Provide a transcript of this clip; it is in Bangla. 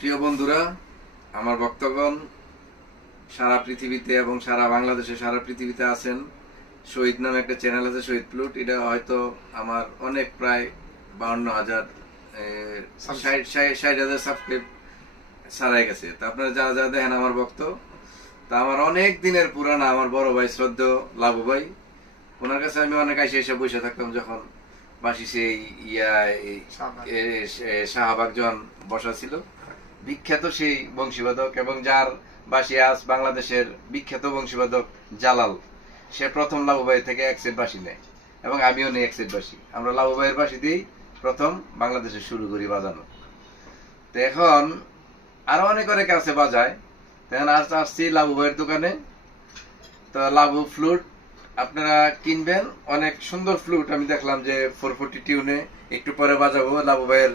প্রিয় বন্ধুরা, আমার ভক্তগণ সারা পৃথিবীতে এবং সারা বাংলাদেশে সারা পৃথিবীতে আছেন। শহীদ নামে একটা চ্যানেল আছে, শহীদ প্লুট। এটা হয়তো আমার অনেক প্রায় 52,000 60,000 সাবস্ক্রাইব ছাড়াই গেছে। তা আপনারা যারা যারা দেখেন আমার ভক্ত, তা আমার অনেক দিনের পুরানা আমার বড় ভাই শ্রদ্ধেয় লাবু ভাই, ওনার কাছে আমি অনেক আইসে এসে বসে থাকতাম যখন বাসি সেই শাহবাগ যখন বসা ছিল। বিখ্যাত সেই বংশীবাদক, এবং যার বাসি আজ বাংলাদেশের বিখ্যাত বংশীবাদক জালাল, সে প্রথম লাবুবাই থেকে এক সেট বাসি নেয় এবং আমিও নেই এক সেট বাসি। আমরা লাবুবাইয়ের বাসি দিয়েই প্রথম বাংলাদেশে শুরু করি বাজানো। তো এখন আরো অনেক অনেক আছে বাজায়। তখন আসছি লাবুবাইয়ের দোকানে। তো লাবু ফ্লুট আপনারা কিনবেন, অনেক সুন্দর ফ্লুট। আমি দেখলাম যে 440 টিউনে একটু পরে বাজাবো লাবু ভাইয়ের